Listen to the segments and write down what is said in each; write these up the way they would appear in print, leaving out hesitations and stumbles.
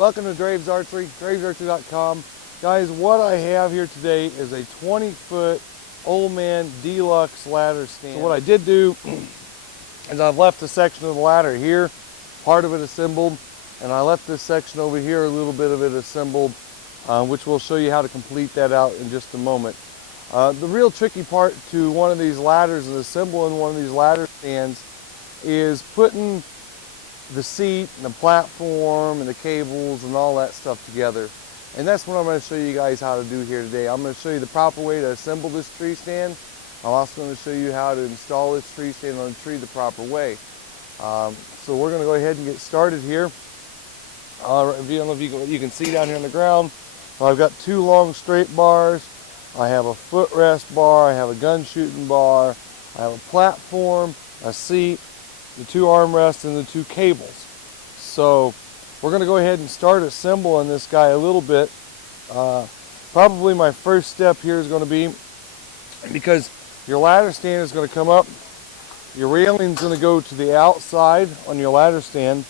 Welcome to Draves Archery, dravesarchery.com. Guys, what I have here today is a 20-foot Ol'Man Deluxe ladder stand. So what I did do is I've left a section of the ladder here, part of it assembled, and I left this section over here, a little bit of it assembled, which we'll show you how to complete that out in just a moment. The real tricky part to one of these ladders and assembling one of these ladder stands is putting the seat and the platform and the cables and all that stuff together. And that's what I'm going to show you guys how to do here today. I'm going to show you the proper way to assemble this tree stand. I'm also going to show you how to install this tree stand on the tree the proper way. So we're going to go ahead and get started here. I don't know if you can see down here on the ground. I've got two long straight bars. I have a footrest bar. I have a gun shooting bar. I have a platform, a seat, the two armrests, and the two cables. So we're going to go ahead and start assembling this guy a little bit. Probably my first step here is going to be, because your ladder stand is going to come up, your railing is going to go to the outside on your ladder stand.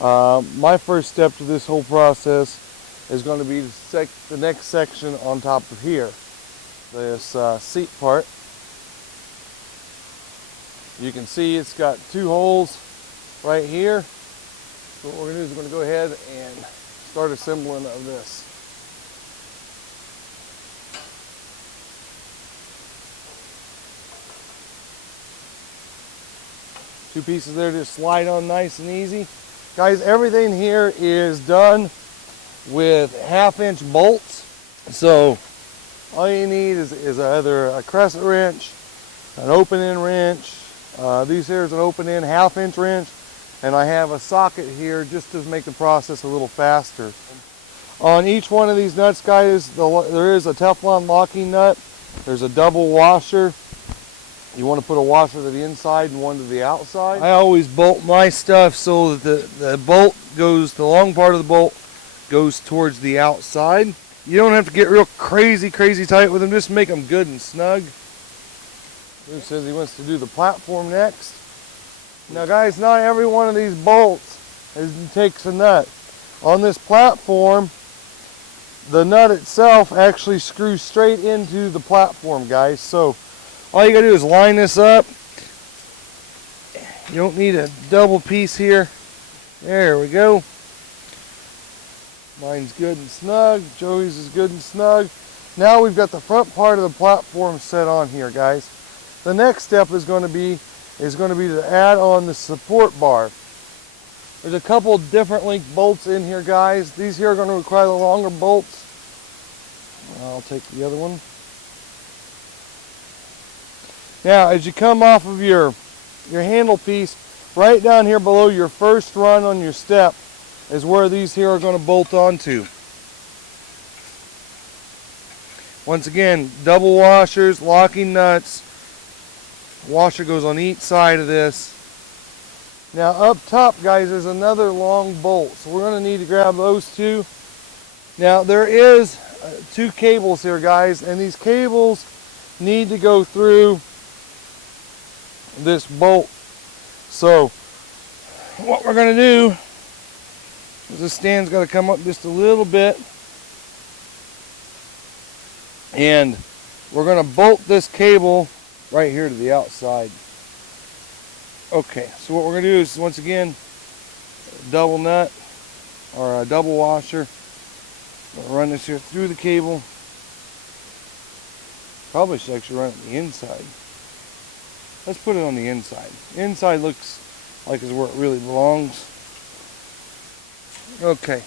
My first step to this whole process is going to be the next section on top of here, this seat part. You can see it's got two holes right here. So what we're going to do is we're going to go ahead and start assembling of this. Two pieces there just slide on nice and easy. Guys, everything here is done with 1/2-inch bolts. So all you need is either a crescent wrench, an open-end wrench. These here is an open-end 1/2-inch wrench, and I have a socket here just to make the process a little faster. On each one of these nuts, guys, there is a Teflon locking nut. There's a double washer. You want to put a washer to the inside and one to the outside. I always bolt my stuff so that the bolt goes, the long part of the bolt goes towards the outside. You don't have to get real crazy tight with them. Just make them good and snug. Bruce says he wants to do the platform next. Now guys, not every one of these bolts takes a nut. On this platform, the nut itself actually screws straight into the platform, guys. So all you gotta do is line this up. You don't need a double piece here. There we go. Mine's good and snug. Joey's is good and snug. Now we've got the front part of the platform set on here, guys. The next step is going to be to add on the support bar. There's a couple different length bolts in here, guys. These here are going to require the longer bolts. I'll take the other one. Now, as you come off of your handle piece, right down here below your first run on your step is where these here are going to bolt onto. Once again, double washers, locking nuts. Washer goes on each side of this. Now up top, guys, there's another long bolt. So we're going to need to grab those two. Now there is two cables here, guys, and these cables need to go through this bolt. So what we're going to do is this stand's got to come up just a little bit, and we're going to bolt this cable right here to the outside. Okay, so what we're going to do is, once again, a double nut or a double washer. We'll run this here through the cable. Probably should actually run it on the inside. Let's put it on the inside. The inside looks like it's where it really belongs. Okay,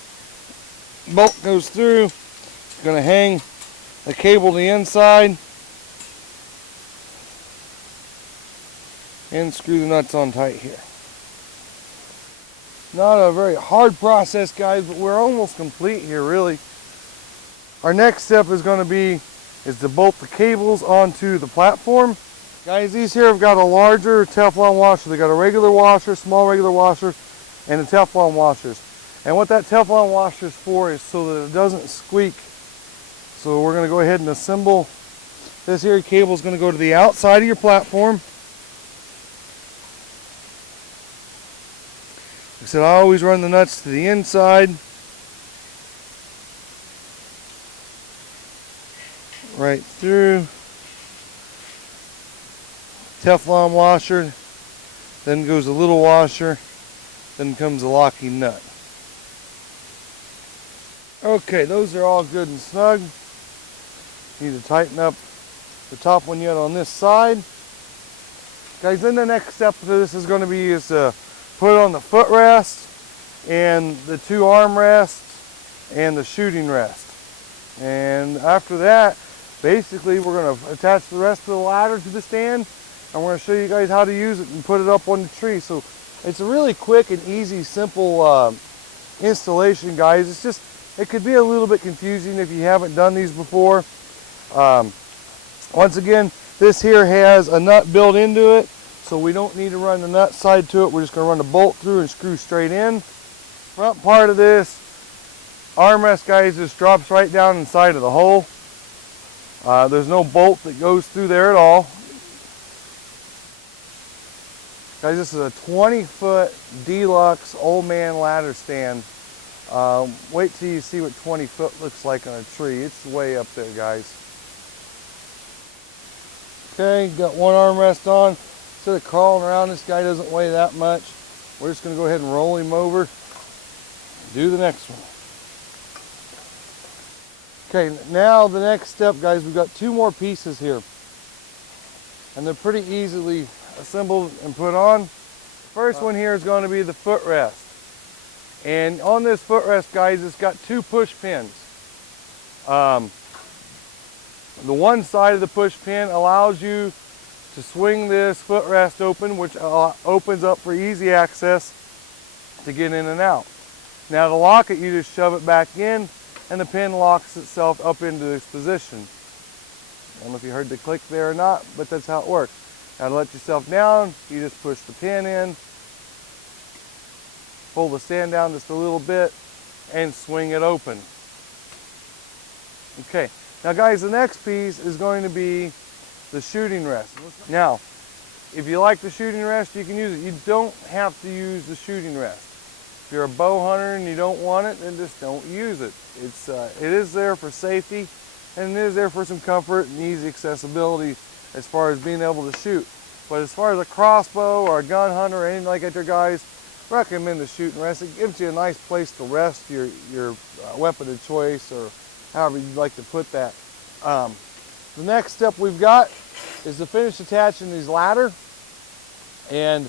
bolt goes through. Going to hang the cable to the inside and screw the nuts on tight here. Not a very hard process, guys, but we're almost complete here, really. Our next step is going to be to bolt the cables onto the platform. Guys, these here have got a larger Teflon washer. They got a regular washer, small regular washer, and the Teflon washers. And what that Teflon washer is for is so that it doesn't squeak. So we're going to go ahead and assemble. This here cable is going to go to the outside of your platform. Like I said, I always run the nuts to the inside. right through. Teflon washer, then goes a little washer, then comes a locking nut. Okay, those are all good and snug. Need to tighten up the top one yet on this side. Guys, then the next step of this is going to be to put on the footrest and the two armrests and the shooting rest. And after that, basically we're going to attach the rest of the ladder to the stand, and we're going to show you guys how to use it and put it up on the tree. So it's a really quick and easy, simple installation, guys. It's just, it could be a little bit confusing if you haven't done these before. Once again, this here has a nut built into it, so we don't need to run the nut side to it. We're just going to run the bolt through and screw straight in. Front part of this armrest, guys, just drops right down inside of the hole. There's no bolt that goes through there at all. Guys, this is a 20-foot Deluxe Ol'Man ladder stand. Wait till you see what 20 foot looks like on a tree. It's way up there, guys. Okay, got one armrest on. Instead of crawling around, this guy doesn't weigh that much. We're just going to go ahead and roll him over. Do the next one. Okay, now the next step, guys, we've got two more pieces here. And they're pretty easily assembled and put on. The first one here is going to be the footrest. And on this footrest, guys, it's got two push pins. The one side of the push pin allows you to swing this footrest open, which opens up for easy access to get in and out. Now to lock it, you just shove it back in, and the pin locks itself up into this position. I don't know if you heard the click there or not, but that's how it works. Now to let yourself down, you just push the pin in, pull the stand down just a little bit, and swing it open. Okay, now guys, the next piece is going to be the shooting rest. Now, if you like the shooting rest, you can use it. You don't have to use the shooting rest. If you're a bow hunter and you don't want it, then just don't use it. It is there for safety, and it is there for some comfort and easy accessibility as far as being able to shoot. But as far as a crossbow or a gun hunter or anything like that, guys, recommend the shooting rest. It gives you a nice place to rest your weapon of choice, or however you'd like to put that. The next step we've got is to finish attaching these ladder. And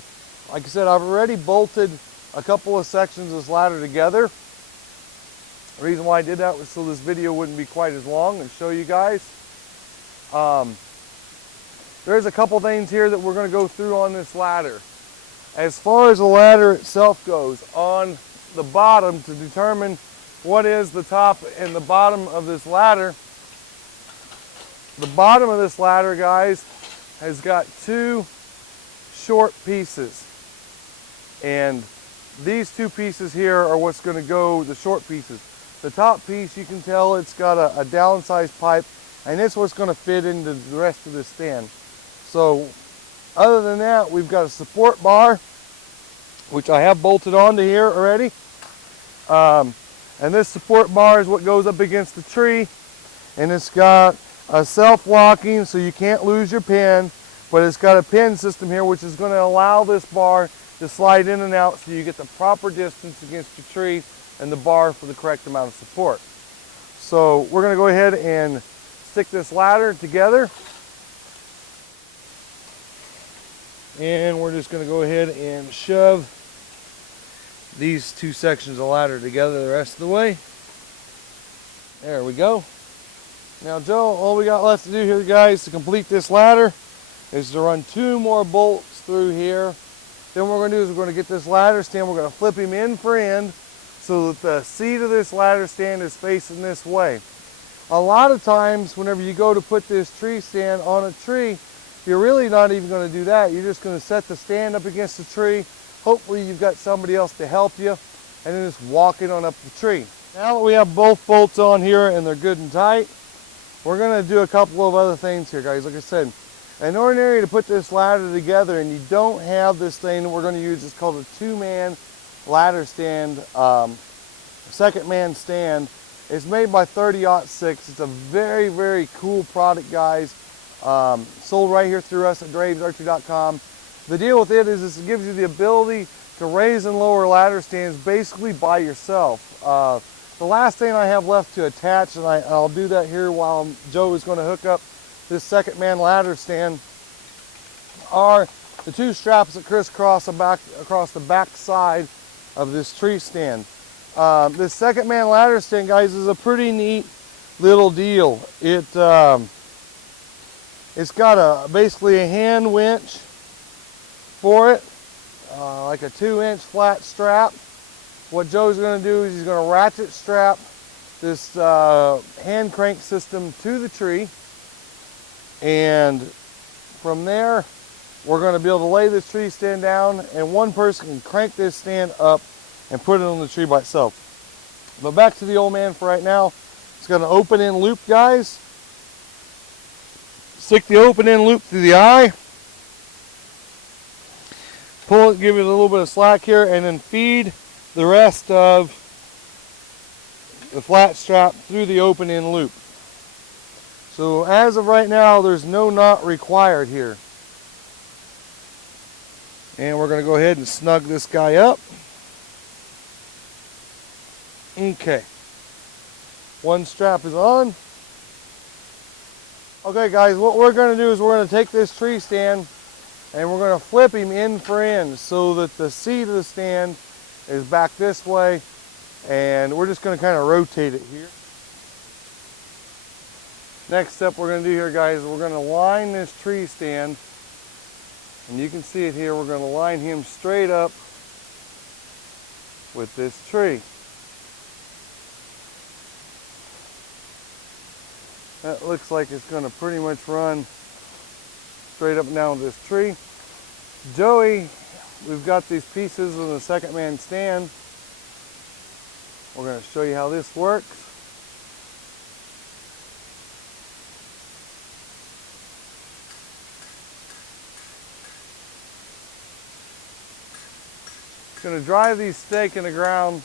like I said, I've already bolted a couple of sections of this ladder together. The reason why I did that was so this video wouldn't be quite as long and show you guys. There's a couple things here that we're going to go through on this ladder. As far as the ladder itself goes, on the bottom, to determine what is the top and the bottom of this ladder, the bottom of this ladder, guys, has got two short pieces. And these two pieces here are what's going to go, the short pieces. The top piece, you can tell it's got a downsized pipe, and it's what's going to fit into the rest of this stand. So other than that, we've got a support bar, which I have bolted onto here already. And this support bar is what goes up against the tree, and it's got a self-locking so you can't lose your pin, but it's got a pin system here which is going to allow this bar to slide in and out so you get the proper distance against your tree and the bar for the correct amount of support. So we're going to go ahead and stick this ladder together, and we're just going to go ahead and shove these two sections of ladder together the rest of the way. There we go. Now, Joe, all we got left to do here, guys, to complete this ladder is to run two more bolts through here. Then what we're going to do is we're going to get this ladder stand, we're going to flip him end for end so that the seat of this ladder stand is facing this way. A lot of times, whenever you go to put this tree stand on a tree, you're really not even going to do that. You're just going to set the stand up against the tree. Hopefully you've got somebody else to help you, and then just walk it on up the tree. Now that we have both bolts on here and they're good and tight, we're going to do a couple of other things here, guys. Like I said, in ordinary to put this ladder together and you don't have this thing that we're going to use, it's called a two-man ladder stand, second man stand. It's made by 30-06. It's a very, very cool product, guys. Sold right here through us at DravesArchery.com. The deal with it is it gives you the ability to raise and lower ladder stands basically by yourself. The last thing I have left to attach, and I'll do that here while Joe is going to hook up this second man ladder stand, are the two straps that crisscross across the back side of this tree stand. This second man ladder stand, guys, is a pretty neat little deal. It's got basically a hand winch for it, like a 2-inch flat strap. What Joe's going to do is he's going to ratchet strap this hand crank system to the tree, and from there we're going to be able to lay this tree stand down, and one person can crank this stand up and put it on the tree by itself. But back to the Ol'Man for right now. It's got an open-end loop, guys. Stick the open-end loop through the eye. Pull it, give it a little bit of slack here, and then feed the rest of the flat strap through the open-end loop. So as of right now, there's no knot required here. And we're going to go ahead and snug this guy up. Okay. One strap is on. Okay, guys, what we're going to do is we're going to take this tree stand and we're going to flip him end for end so that the seat of the stand is back this way, and we're just going to kind of rotate it here. Next step we're going to do here, guys, we're going to line this tree stand, and you can see it here. We're going to line him straight up with this tree. That looks like it's going to pretty much run straight up and down with this tree. Joey, we've got these pieces of the second man stand. We're going to show you how this works. Going to drive these stakes in the ground.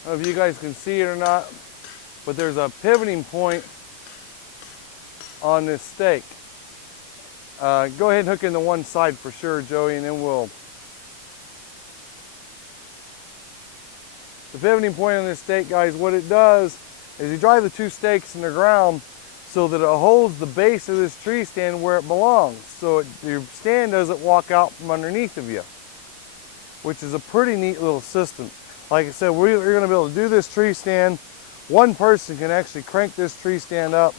I don't know if you guys can see it or not, but there's a pivoting point on this stake. Go ahead and hook into one side for sure, Joey, and then we'll... The pivoting point on this stake, guys, what it does is you drive the two stakes in the ground so that it holds the base of this tree stand where it belongs, so your stand doesn't walk out from underneath of you, which is a pretty neat little system. Like I said, we're going to be able to do this tree stand. One person can actually crank this tree stand up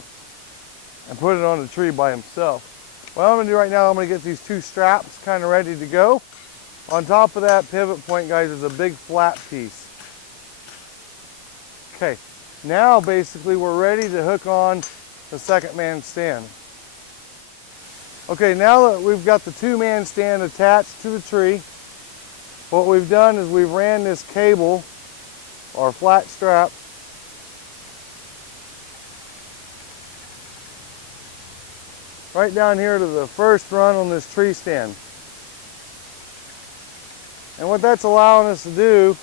and put it on the tree by himself. What I'm going to do right now, I'm going to get these two straps kind of ready to go. On top of that pivot point, guys, is a big flat piece. Okay, now basically we're ready to hook on the second man stand. Okay, now that we've got the two-man stand attached to the tree, what we've done is we've ran this cable, or flat strap, right down here to the first run on this tree stand. And what that's allowing us to do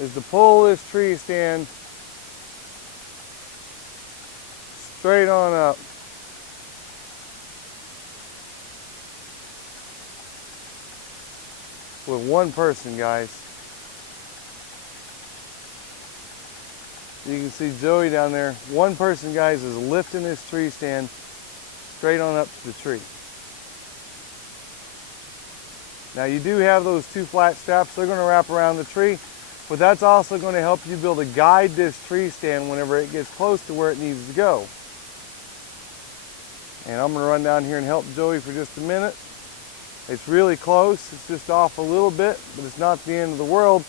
is to pull this tree stand straight on up. With one person, guys. You can see Joey down there. One person, guys, is lifting this tree stand straight on up to the tree. Now you do have those two flat straps. They're going to wrap around the tree, but that's also going to help you be able to guide this tree stand whenever it gets close to where it needs to go. And I'm going to run down here and help Joey for just a minute. It's really close. It's just off a little bit, but it's not the end of the world.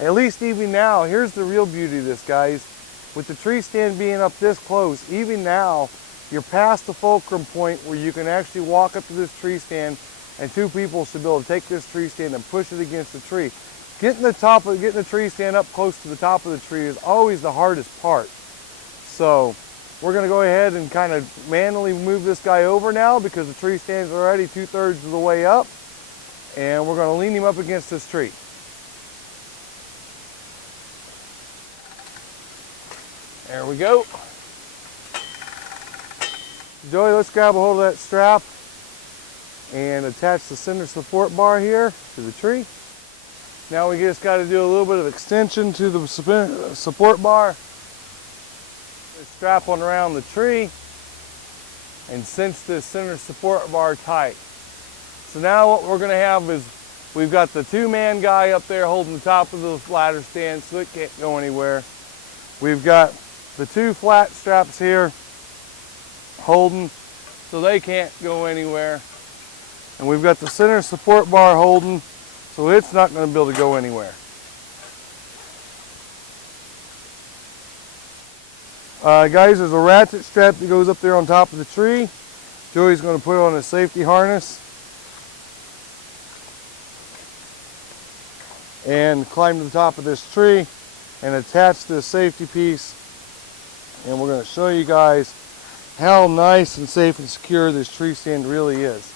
At least even now, here's the real beauty of this, guys. With the tree stand being up this close, even now, you're past the fulcrum point where you can actually walk up to this tree stand, and two people should be able to take this tree stand and push it against the tree. Getting the tree stand up close to the top of the tree is always the hardest part. So we're going to go ahead and kind of manually move this guy over now because the tree stands already 2/3 of the way up. And we're going to lean him up against this tree. There we go. Joey, let's grab a hold of that strap and attach the center support bar here to the tree. Now we just got to do a little bit of extension to the support bar. Strap one around the tree and cinch this center support bar tight. So now what we're going to have is we've got the two-man guy up there holding the top of the ladder stand so it can't go anywhere. We've got the two flat straps here holding so they can't go anywhere. And we've got the center support bar holding so it's not going to be able to go anywhere. Guys, there's a ratchet strap that goes up there on top of the tree. Joey's going to put on a safety harness and climb to the top of this tree and attach this safety piece. And we're going to show you guys how nice and safe and secure this tree stand really is.